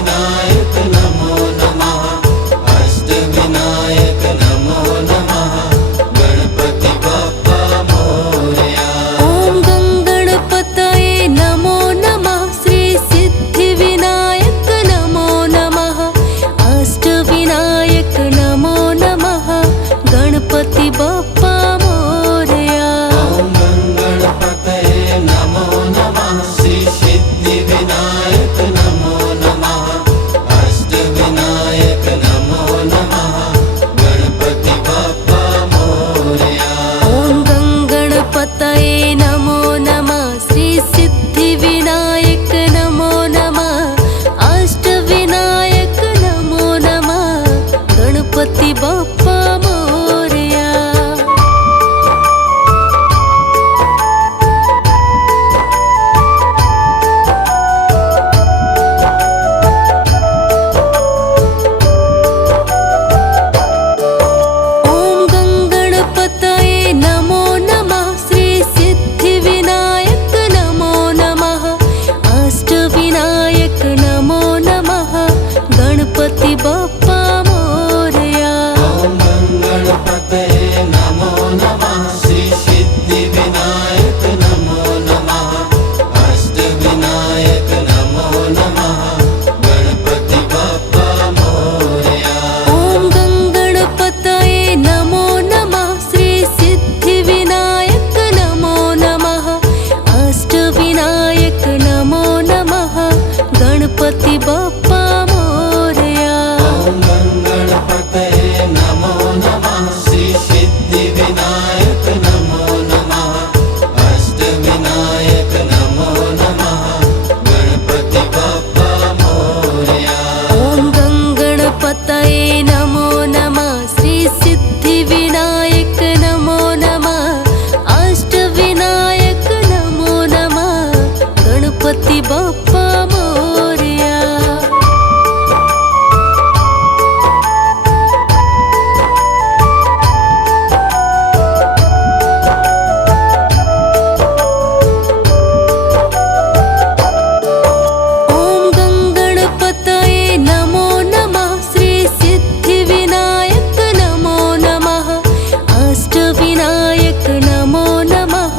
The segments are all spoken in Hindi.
सिद्धिविनायक नमो नमः। अष्टविनायक नमो नमः। गणपति बप्पा मोरया। ओम गंगणपतये नमो नमः। श्री सिद्धिविनायक नमो नमः। अष्टविनायक नमो नमः। गणपति बप्पा मोरया। ओम गंगणपतये नमो नमः। श्री सिद्धिविनायक नमो नमः। अष्टविनायक नमो नमः। गणपति बप्पा मोरया। ओम गंगणपतये नमो नमः। श्री सिद्धिविनायक नमो नमः। अष्टविनायक नमो नमः। गणपति बप्पा मोरया। ओम गंगणपतये नमो नमः। श्री सिद्धिविनायक नमो नमः। अष्टविनायक नमो नमः। गणपति बप्पा मोरया। ओम गंगणपतये नमो नमः। श्री सिद्धिविनायक नमो नमः। अष्टविनायक नमो नमः। गणपति बप्पा मोरया। ओम गंगणपतये नमो नमः। श्री सिद्धिविनायक नमो नमः। अष्टविनायक नमो नमः। गणपति बप्पा मोरया। ओम गंगणपतये नमो नमः। श्री सिद्धिविनायक नमो नमः। अष्टविनायक नमो नमः। गणपति बप्पा मोरया। ओम गंगणपतये नमो नमः। श्री सिद्धिविनायक नमो नमः। अष्टविनायक नमो नमः। गणपति बप्पा मोरया। ओम गंगणपतये नमो नमः। श्री सिद्धिविनायक नमो नमः। अष्टविनायक नमो नमः।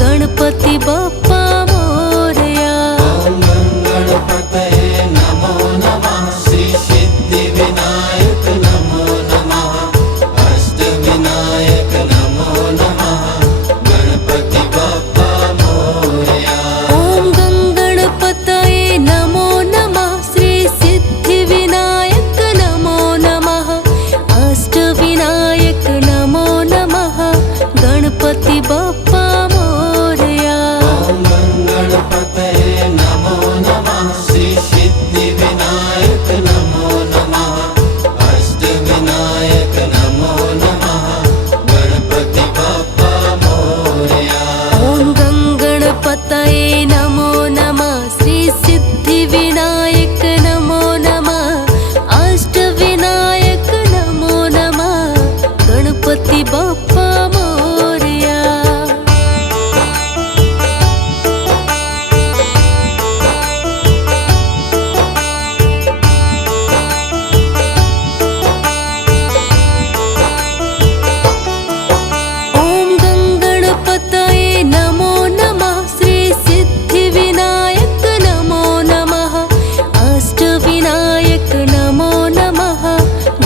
गणपति बप्पा मोरया। ओम गंगणपतये नमो नमः। श्री सिद्धिविनायक नमो नमः। अष्टविनायक नमो नमः। गणपति बप्पा मोरया। ओम गंगणपतये नमो नमः। श्री सिद्धिविनायक नमो नमः। अष्टविनायक नमो नमः। गणपति बप्पा मोरया। ओम गंगणपतये नमो नमः। श्री सिद्धिविनायक नमो नमः। अष्टविनायक नमो नमः। गणपति बप्पा मोरया। ओम गंगणपतये नमो नमः। श्री सिद्धिविनायक नमो नमः। अष्टविनायक नमो नमः। गणपति बप्पा मोरया। ओम गंगणपतये नमो नमः। श्री सिद्धिविनायक नमो नमः। अष्टविनायक नमो नमः।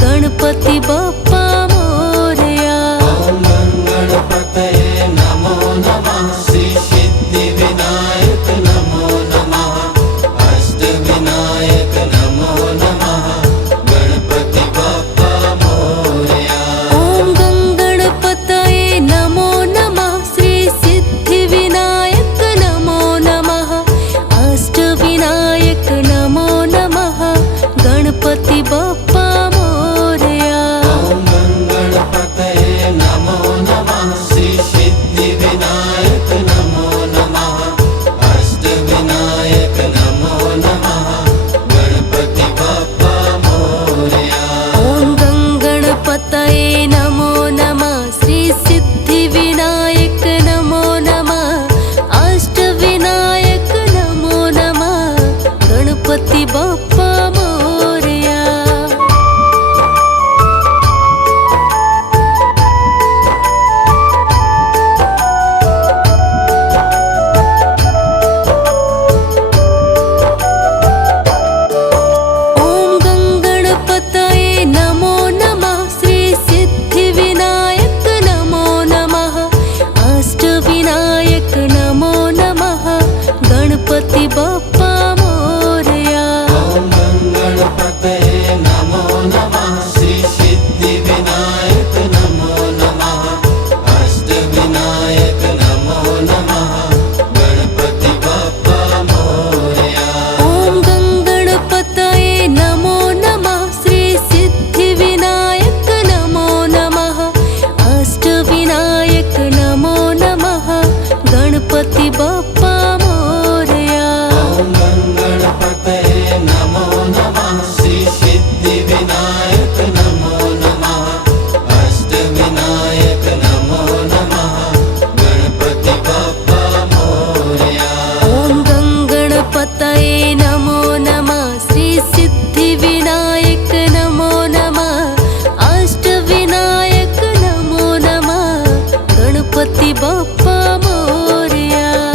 गणपति बप्पा मोरया। ओम गंगणपतये नमो नमः। श्री सिद्धिविनायक नमो नमः। अष्टविनायक नमो नमः। गणपति बप्पा मोरया। ओम गंगणपतये नमो नमः। श्री सिद्धिविनायक नमो नमः। अष्टविनायक नमो नमः। गणपति बप्पा